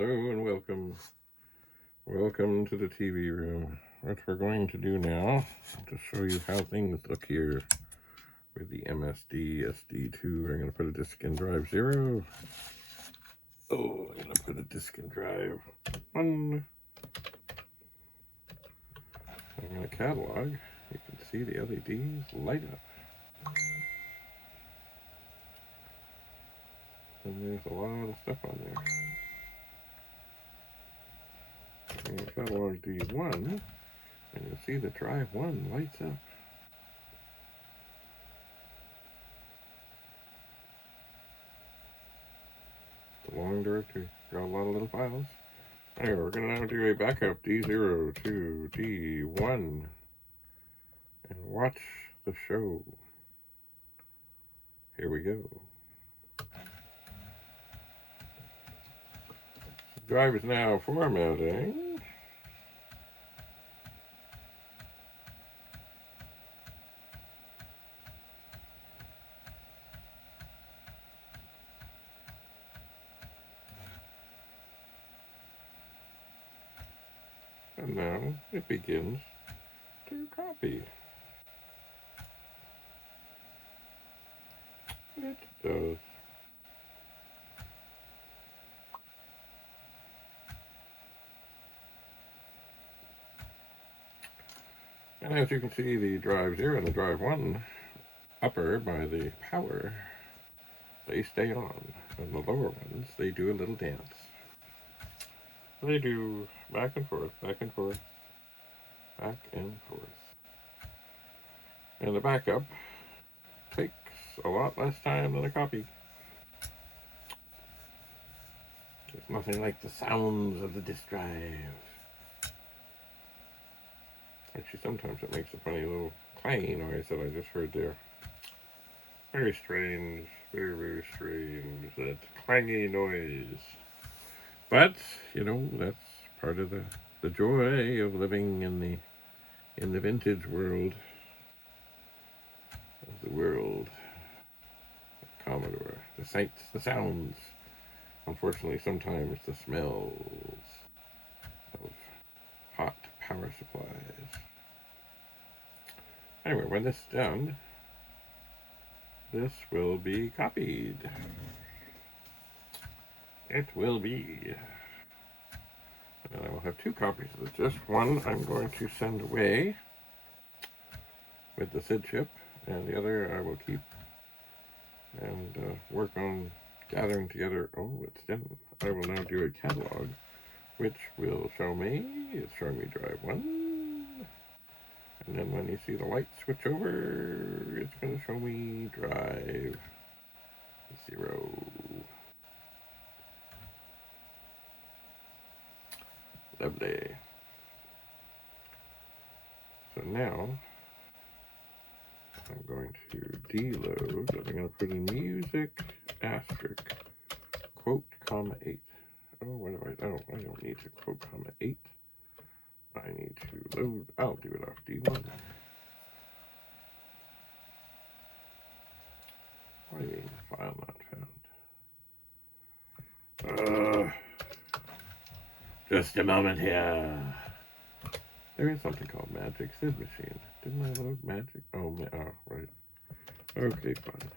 Hello and welcome. Welcome to the TV room. What we're going to do now, to show you how things look here with the MSD SD2. I'm going to put a disk in drive 0. Oh, I'm going to put a disk in drive 1. I'm going to catalog. You can see the LEDs light up. And there's a lot of stuff on there. I'm going to catalog D1, and you'll see the drive 1 lights up. It's a long directory. Got a lot of little files. Anyway, we're going to now do a backup D0 to D1 and watch the show. Here we go. The drive is now formatting. And now it begins to copy. It does. And as you can see, the drive 0 and the drive 1 upper by the power, they stay on. And the lower ones, they do a little dance. They do back and forth, back and forth, back and forth. And the backup takes a lot less time than a copy. There's nothing like the sounds of the disk drive. Actually, sometimes it makes a funny little clangy noise that I just heard there. Very strange, very, very strange, that clangy noise. But, you know, that's part of the joy of living in the vintage world. Of the world of Commodore. The sights, the sounds. Unfortunately, sometimes the smells of hot power supplies. Anyway, when this is done, this will be copied. It will be. And I will have 2 copies of this. Just one I'm going to send away with the SID chip, and the other I will keep and work on gathering together. Oh, it's done. I will now do a catalog, which will show me, it's showing me drive 1, and then when you see the light switch over, it's going to show me drive 0. Lovely. So now, I'm going to deload, I'm going to put in music, asterisk, quote, comma 8. Oh, what do I don't need to quote, comma 8. I need to load, I'll do it off D1. What do you mean, file not found? Just a moment here. There is something called Magic SID Machine. Didn't I load Magic? Oh, right. Okay, fine.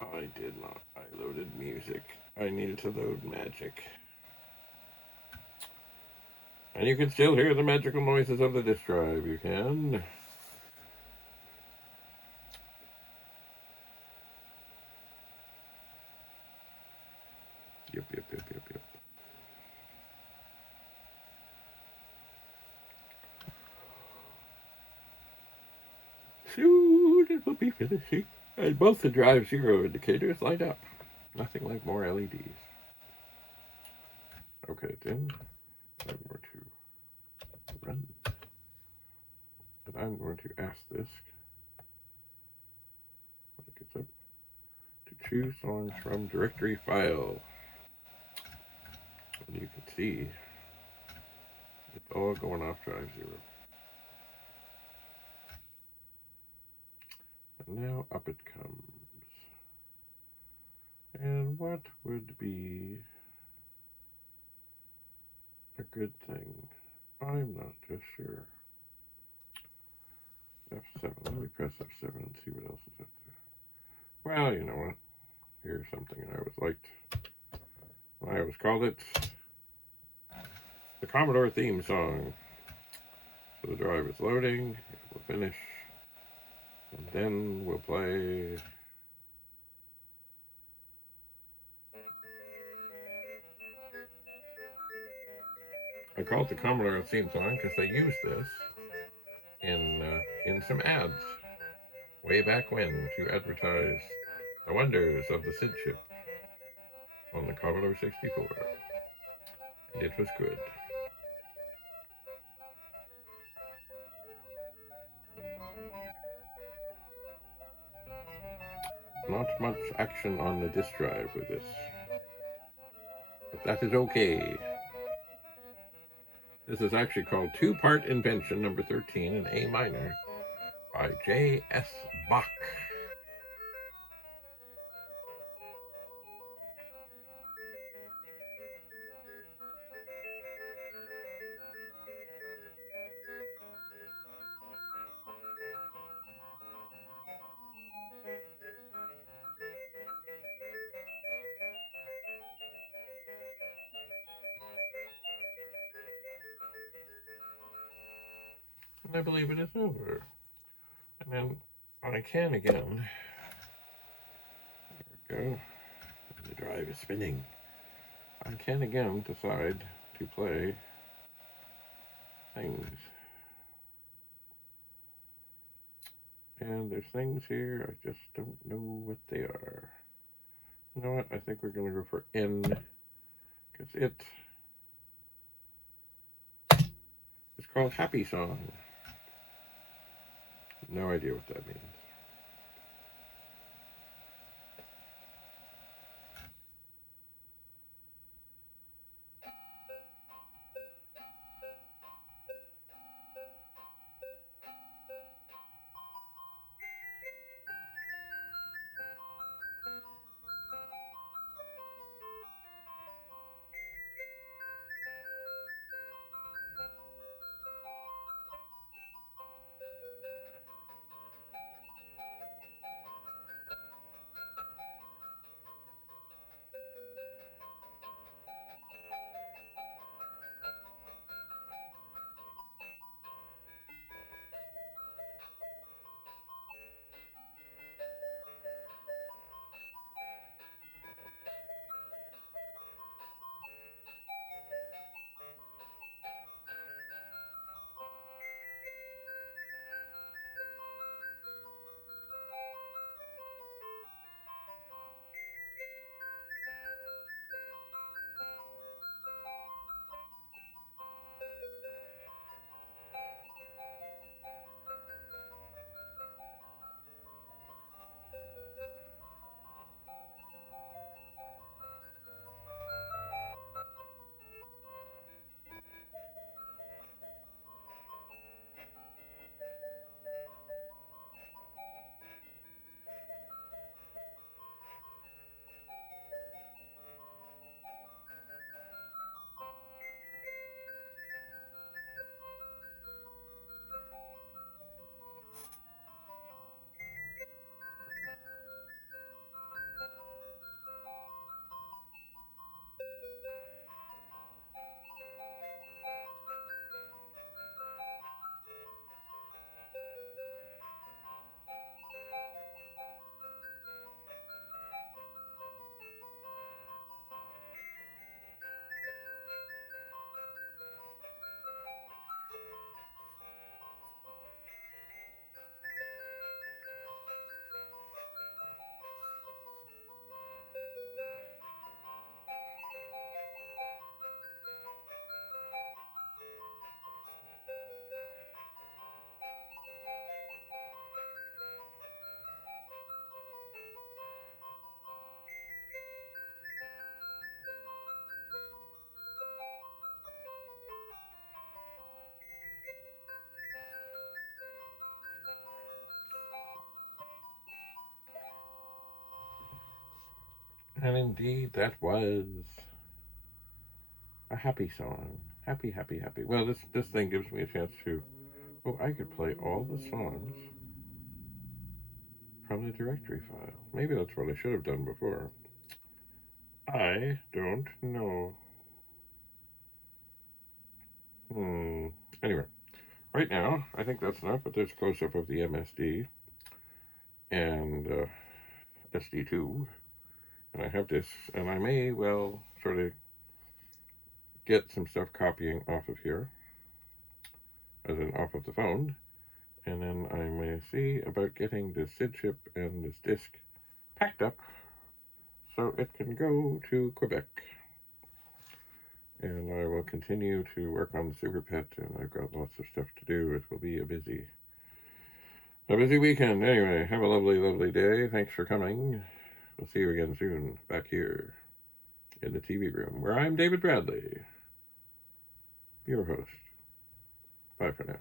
I did not. I loaded music. I needed to load Magic. And you can still hear the magical noises of the disk drive. You can. Yep. Soon it will be finishing. And both the drive 0 indicators light up. Nothing like more LEDs. Okay, it's in. I'm going to run. And I'm going to ask this, when it gets up, to choose songs from directory file. And you can see it's all going off drive 0. And now up it comes. And what would be good thing? I'm not just sure. F7. Let me press F7 and see what else is up there. Well, you know what? Here's something I always liked. I always called it the Commodore theme song. So the drive is loading. It will finish. And then we'll play. I call it the Commodore theme song because they used this in some ads way back when to advertise the wonders of the SID chip on the Commodore 64. And it was good. Not much action on the disk drive with this, but that is okay. This is actually called Two-Part Invention number 13 in A minor by J.S. Bach. And I believe it is over. And then I can again. There we go. The drive is spinning. I can again decide to play things. And there's things here, I just don't know what they are. You know what, I think we're going to go for N, because it is called Happy Song. No idea what that means. And indeed, that was a happy song. Happy, happy, happy. Well, this thing gives me a chance to, oh, I could play all the songs from the directory file. Maybe that's what I should have done before. I don't know. Anyway, right now, I think that's enough, but there's a close-up of the MSD and SD2, and I have this, and I may well sort of get some stuff copying off of here, as in off of the phone, and then I may see about getting this SID chip and this disk packed up so it can go to Quebec. And I will continue to work on the SUPERPET, and I've got lots of stuff to do. It will be a busy weekend. Anyway, have a lovely, lovely day. Thanks for coming. We'll see you again soon back here in the TV room, where I'm David Bradley, your host. Bye for now.